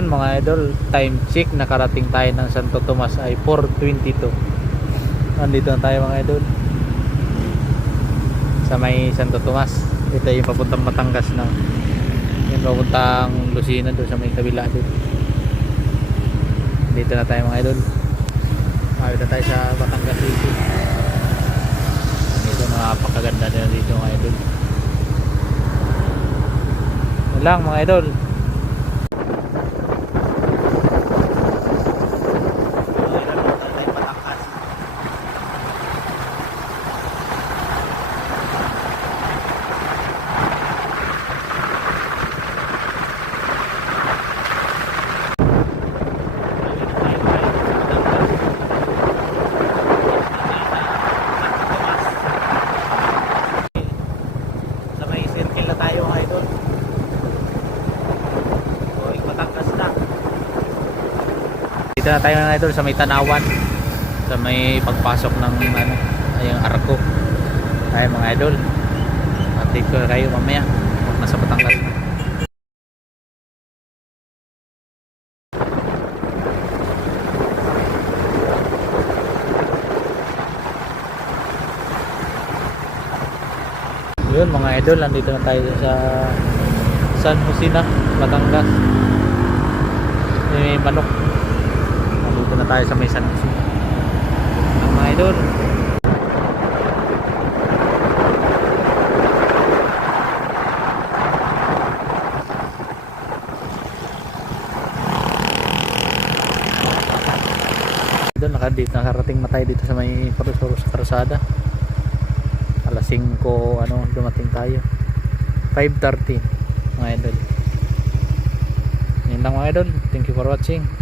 Mga idol, time check. Nakarating tayo ng Santo Tomas ay 4.22 Nandito na tayo mga idol. Sa may Santo Tomas. Ito yung papuntang Matangas na Yung papuntang Lucena doon sa may kabila doon Dito na tayo mga idol. Awit na tayo sa Batangas City Dito napakaganda nila dito mga idol. Yun lang mga idol sa may circle na tayo mga idol going Batangas na dito na tayo mga idol sa may tanawan. Sa may pagpasok ng ano ay yung arko. Ay mga idol. Update ko kayo mamaya. Nasa Batangas na yun mga idol nandito na tayo sa San Jose na Batangas. May manok nandito na tayo sa may San Jose. Ang mga idol. Nakadito nakarating na tayo dito sa may Parusuro sa Karusada alas 5 ano dumating tayo. 5.30 mga idol. Yun lang mga idol. Thank you for watching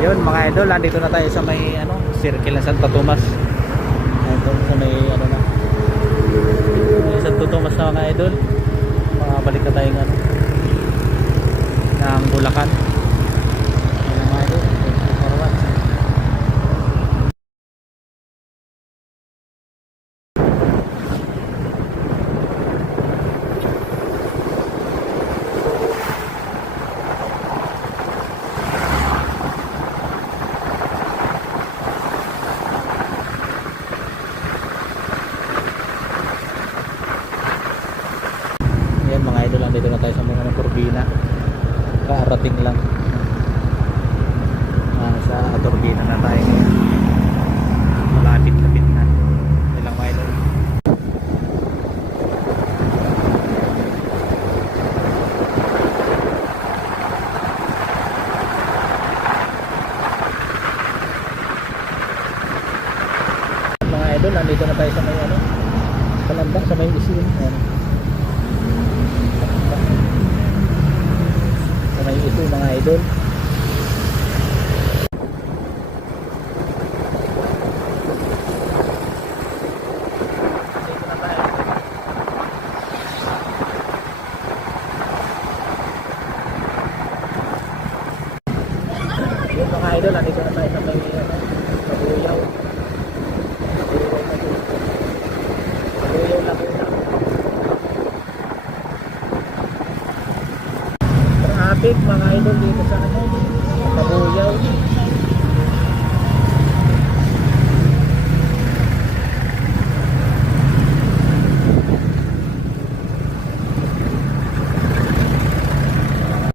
Yun mga idol, nandito na tayo sa may ano, circle ng Santo Tomas. Ito sa may ano na. May Santo Tomas na mga idol. Makabalik na tayo ng ano ng Bulacan. Ayun, mga idol. Thank you for watching. Ayan mga idol, nandito na tayo sa mga ng turbina. Kaarating lang. Turbina na tayo ngayon. Malapit-lapit na. Ayan lang mga idol. Nandito na tayo sa may ano, Kalamba, sa may isin. Ayan. sa may ito mga idol Yun mga idol, nandito na tayo sa may ano, sa Buyaw. Buyaw na dito. Buyaw Laguna. traffic mga idol dito sa ano, Kabuyaw.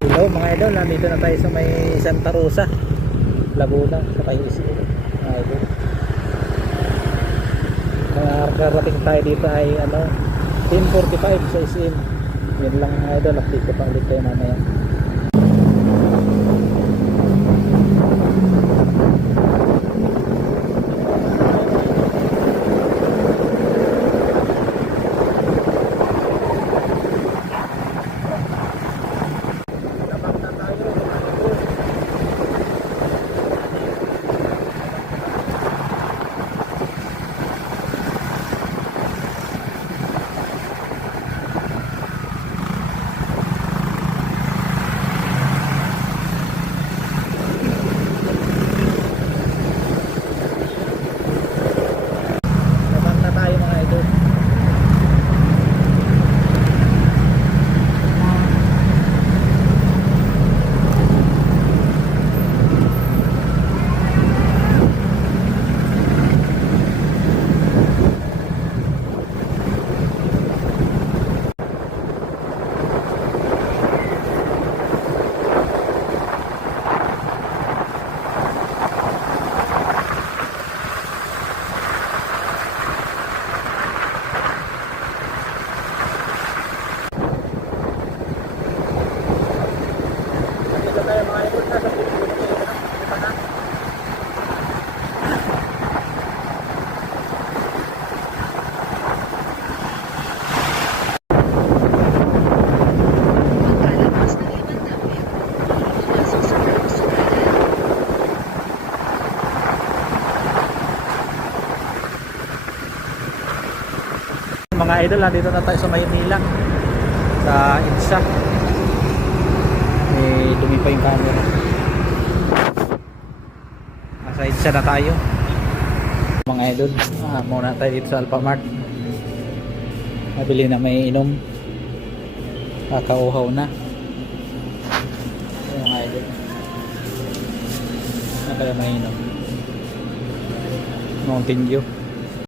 Hello mga idol, nandito na tayo sa may Santa Rosa, Laguna, sa Paisi. Mga idol. Kaya karating tayo dito ay ano, 10.45 sa SM. Yun lang idol, update ko pa ulit kayo mamaya. Mga idol, nandito na tayo sa Maynila. Sa INSA. Eh, dumi pa yung camera. Nasa INSA na tayo. Mga idol, ah, muna tayo dito sa Alphamart. Nabili na may inom. Kakauhaw na. Mga idol. Ano kaya may inom? Mountain Dew.